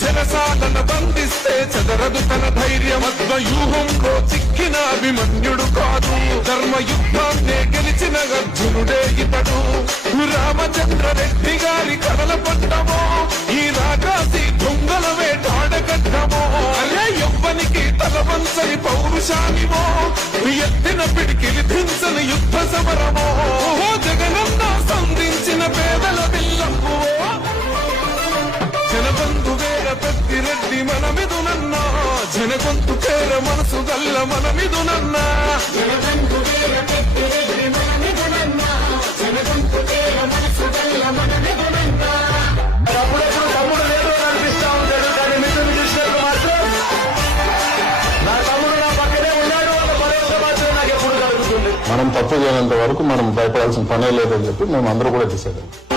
చెరసాలను బంధిస్తే చెదరదు తన ధైర్యం. వ్యూహంలో చిక్కిన అభిమన్యుడు కాదు, ధర్మయుద్ధాన్నే గెలిచిన అర్జునుడే ఇతడు. రామచంద్ర రెడ్డి గారి కలల పట్టమో ఈ రాకాసి దొంగల వేటాడగట్టమో. అరే ఎవ్వనికి తల వంచని పౌరుషానిమో, ఎత్తిన పిడికిలి ధించని యుద్ధ సమరమో. జగనన్న సంధించిన పేదల బిల్లము. జనబంధు వేర పెద్దిరెడ్డి మనమిదునన్నా, జనగొంతు పేర మనసు గల్ల మనమిదునన్నా. మనం తప్పు చేయనంత వరకు మనం భయపడాల్సిన పనే లేదని చెప్పి మేము అందరూ కూడా డిసైడ్ అయ్యాం.